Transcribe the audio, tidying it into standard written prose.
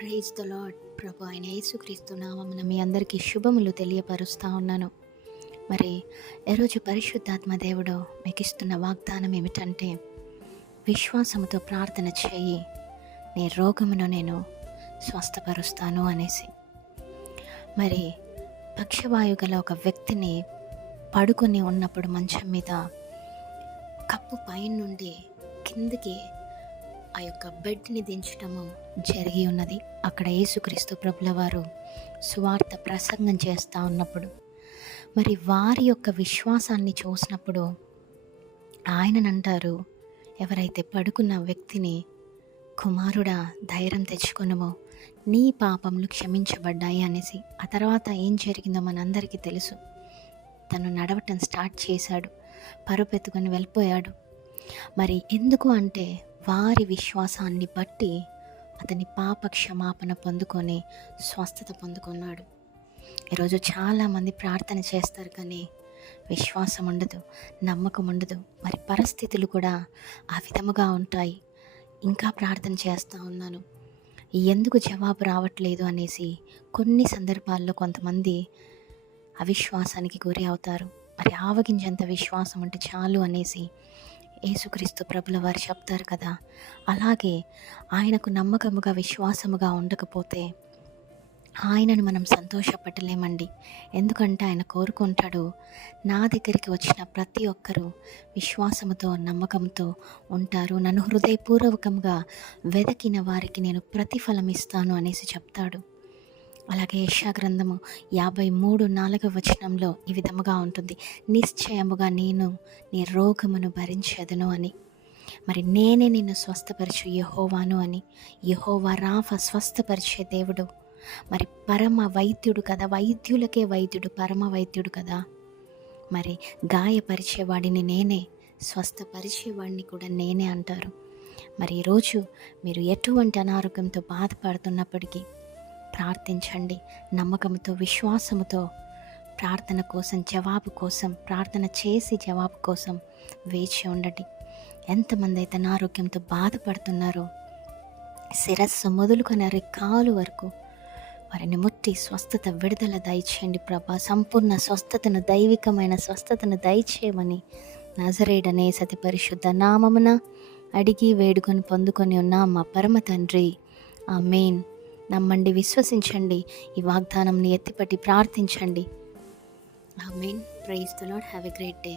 Praise the lord. ప్రభు అయిన యేసుక్రీస్తు నామమున మీ అందరికీ శుభములు తెలియపరుస్తూ ఉన్నాను. మరి ఈరోజు పరిశుద్ధాత్మ దేవుడు మీకు ఇస్తున్న వాగ్దానం ఏమిటంటే, విశ్వాసముతో ప్రార్థన చేయి, నీ రోగమును నేను స్వస్థపరుస్తాను అనేసి. మరి పక్షవాయు గల ఒక వ్యక్తిని పడుకొని ఉన్నప్పుడు మంచం మీద కప్పు పైన నుండి కిందికి ఆ యొక్క బెడ్ని దించటము జరిగి ఉన్నది. అక్కడ యేసుక్రీస్తు ప్రభుల వారు సువార్త ప్రసంగం చేస్తూ ఉన్నప్పుడు, మరి వారి యొక్క విశ్వాసాన్ని చూసినప్పుడు ఆయననంటారు, ఎవరైతే పడుకున్న వ్యక్తిని, కుమారుడా ధైర్యం తెచ్చుకొనుము, నీ పాపములు క్షమించబడ్డాయి అనేసి. ఆ తర్వాత ఏం జరిగిందో మనందరికీ తెలుసు. తను నడవటం స్టార్ట్ చేశాడు, పరుపెత్తుకొని వెళ్ళిపోయాడు. మరి ఎందుకు అంటే, వారి విశ్వాసాన్ని బట్టి అతని పాప క్షమాపణ పొందుకొని స్వస్థత పొందుకున్నాడు. ఈరోజు చాలామంది ప్రార్థన చేస్తారు, కానీ విశ్వాసం ఉండదు, నమ్మకం ఉండదు. మరి పరిస్థితులు కూడా ఆ విధముగా ఉంటాయి. ఇంకా ప్రార్థన చేస్తూ ఉన్నాను, ఎందుకు జవాబు రావట్లేదు అనేసి కొన్ని సందర్భాల్లో కొంతమంది అవిశ్వాసానికి గురి అవుతారు. మరి ఆవగించేంత విశ్వాసం ఉంటే చాలు అనేసి యేసుక్రీస్తు ప్రభుల వారు చెప్తారు కదా. అలాగే ఆయనకు నమ్మకముగా విశ్వాసముగా ఉండకపోతే ఆయనను మనం సంతోషపడలేమండి. ఎందుకంటే ఆయన కోరుకుంటాడు, నా దగ్గరికి వచ్చిన ప్రతి ఒక్కరూ విశ్వాసముతో నమ్మకంతో ఉంటారు, నన్ను హృదయపూర్వకంగా వెదకిన వారికి నేను ప్రతిఫలం ఇస్తాను అనేసి చెప్తాడు. అలాగే యెషయా గ్రంథము 53:4 ఈ విధముగా ఉంటుంది, నిశ్చయముగా నేను నీ రోగమును భరించెదను అని. మరి నేనే నిన్ను స్వస్థపరచు యెహోవాను అని. యెహోవా రాఫా స్వస్థపరిచే దేవుడు. మరి పరమ వైద్యుడు కదా, వైద్యులకే వైద్యుడు, పరమ వైద్యుడు కదా. మరి గాయపరిచేవాడిని నేనే, స్వస్థపరిచేవాడిని కూడా నేనే అంటారు. మరి ఈరోజు మీరు ఎటువంటి అనారోగ్యంతో బాధపడుతున్నప్పటికీ ప్రార్థించండి. నమ్మకంతో, విశ్వాసముతో ప్రార్థన కోసం, జవాబు కోసం, ప్రార్థన చేసి జవాబు కోసం వేచి ఉండండి. ఎంతమంది అయితే అనారోగ్యంతో బాధపడుతున్నారో, శిరస్సు మొదలుకొని రెక్కాలు వరకు వారిని ముట్టి స్వస్థత, విడుదల దయచేయండి ప్రభా. సంపూర్ణ స్వస్థతను, దైవికమైన స్వస్థతను దయచేయమని నజరేయుడనే సతి పరిశుద్ధ నామమున అడిగి వేడుకొని పొందుకొని ఉన్న మా పరమ తండ్రి, ఆమేన్. నమ్మండి, విశ్వసించండి, ఈ వాగ్దానంని ఎత్తిపట్టి ప్రార్థించండి. Amen. Praise the Lord. Have a great day.